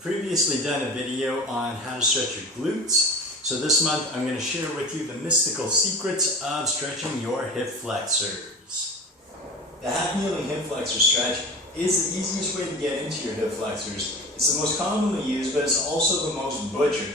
Previously done a video on how to stretch your glutes. So this month I'm going to share with you the mystical secrets of stretching your hip flexors. The happy kneeling hip flexor stretch is the easiest way to get into your hip flexors. It's the most commonly used, but it's also the most butchered.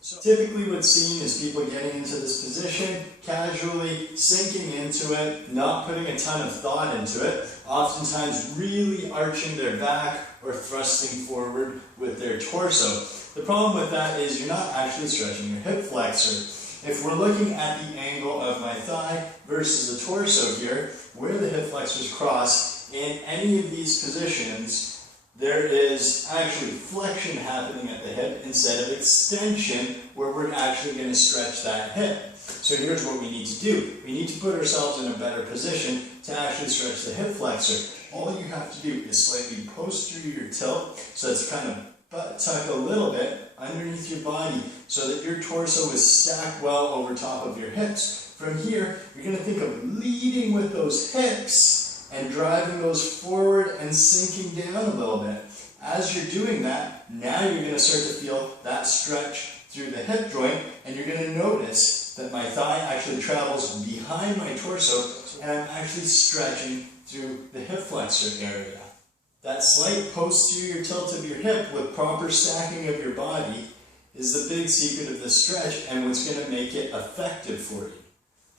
So typically what's seen is people getting into this position, casually sinking into it, not putting a ton of thought into it, oftentimes really arching their back or thrusting forward with their torso. The problem with that is you're not actually stretching your hip flexor. If we're looking at the angle of my thigh versus the torso here, where the hip flexors cross, in any of these positions, there is actually flexion happening at the hip instead of extension, where we're actually going to stretch that hip. So here's what we need to do. We need to put ourselves in a better position to actually stretch the hip flexor. All you have to do is slightly posterior tilt, so it's kind of butt tuck a little bit underneath your body so that your torso is stacked well over top of your hips. From here, you're going to think of leading with those hips and driving those forward and sinking down a little bit. As you're doing that, now you're going to start to feel that stretch through the hip joint, and you're going to notice that my thigh actually travels behind my torso, and I'm actually stretching through the hip flexor area. That slight posterior tilt of your hip with proper stacking of your body is the big secret of this stretch and what's going to make it effective for you.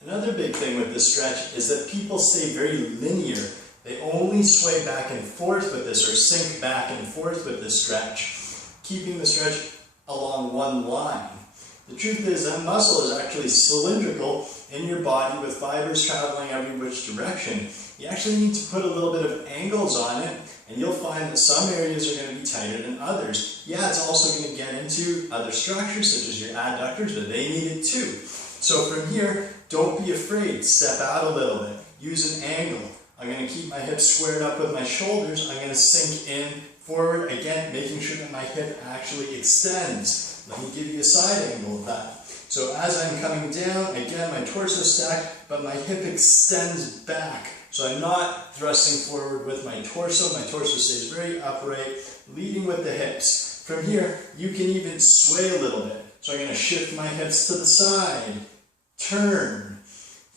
Another big thing with this stretch is that people stay very linear. They only sway back and forth with this or sink back and forth with this stretch, keeping the stretch along one line. The truth is that muscle is actually cylindrical in your body with fibers traveling every which direction. You actually need to put a little bit of angles on it, and you'll find that some areas are going to be tighter than others. Yeah, it's also going to get into other structures such as your adductors, but they need it too. So from here, don't be afraid. Step out a little bit. Use an angle. I'm going to keep my hips squared up with my shoulders. I'm going to sink in forward, again, making sure that my hip actually extends. Let me give you a side angle of that. So as I'm coming down, again, my torso stacked, but my hip extends back. So I'm not thrusting forward with my torso. My torso stays very upright, leading with the hips. From here, you can even sway a little bit. So I'm going to shift my hips to the side, turn.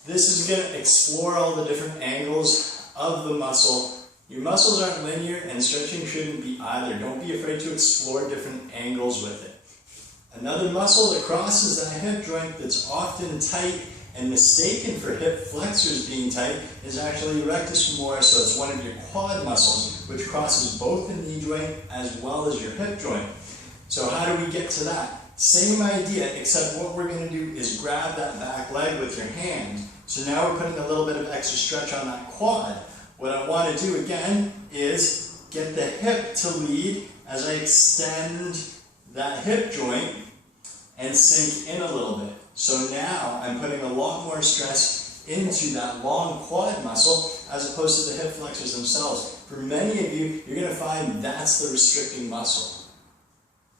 This is going to explore all the different angles of the muscle. Your muscles aren't linear, and stretching shouldn't be either. Don't be afraid to explore different angles with it. Another muscle that crosses that hip joint that's often tight and mistaken for hip flexors being tight is actually rectus femoris, so it's one of your quad muscles, which crosses both the knee joint as well as your hip joint. So how do we get to that? Same idea, except what we're going to do is grab that back leg with your hand. So now we're putting a little bit of extra stretch on that quad. What I want to do again is get the hip to lead as I extend that hip joint and sink in a little bit. So now I'm putting a lot more stress into that long quad muscle as opposed to the hip flexors themselves. For many of you, you're going to find that's the restricting muscle.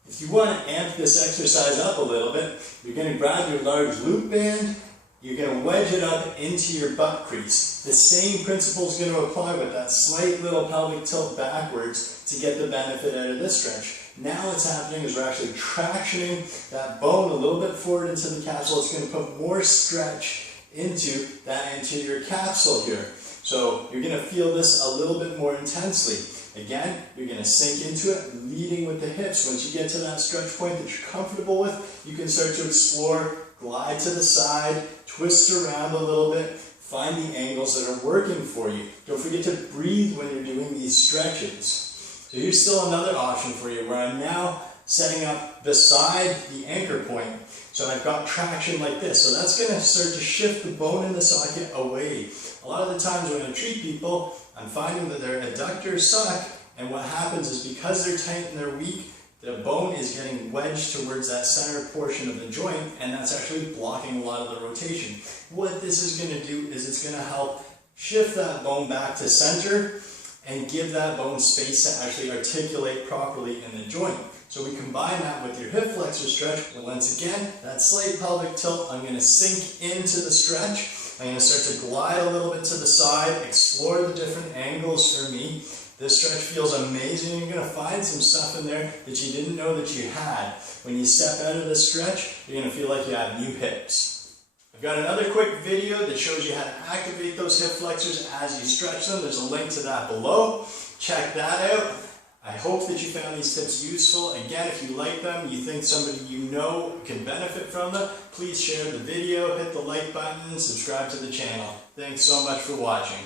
If you want to amp this exercise up a little bit, you're going to grab your large loop band, you're going to wedge it up into your butt crease. The same principle is going to apply with that slight little pelvic tilt backwards to get the benefit out of this stretch. Now what's happening is we're actually tractioning that bone a little bit forward into the capsule. It's going to put more stretch into that anterior capsule here. So you're going to feel this a little bit more intensely. Again, you're going to sink into it, leading with the hips. Once you get to that stretch point that you're comfortable with, you can start to explore, glide to the side, twist around a little bit, find the angles that are working for you. Don't forget to breathe when you're doing these stretches. So here's still another option for you where I'm now setting up beside the anchor point. So I've got traction like this. So that's going to start to shift the bone in the socket away. A lot of the times when I treat people, I'm finding that their adductors suck, and what happens is because they're tight and they're weak, the bone is getting wedged towards that center portion of the joint, and that's actually blocking a lot of the rotation. What this is going to do is it's going to help shift that bone back to center and give that bone space to actually articulate properly in the joint. So we combine that with your hip flexor stretch. Once again, that slight pelvic tilt, I'm going to sink into the stretch. I'm going to start to glide a little bit to the side, explore the different angles for me, This stretch feels amazing. You're going to find some stuff in there that you didn't know that you had. When you step out of this stretch, you're going to feel like you have new hips. I've got another quick video that shows you how to activate those hip flexors as you stretch them. There's a link to that below. Check that out. I hope that you found these tips useful. Again, if you like them, you think somebody you know can benefit from them, please share the video, hit the like button, subscribe to the channel. Thanks so much for watching.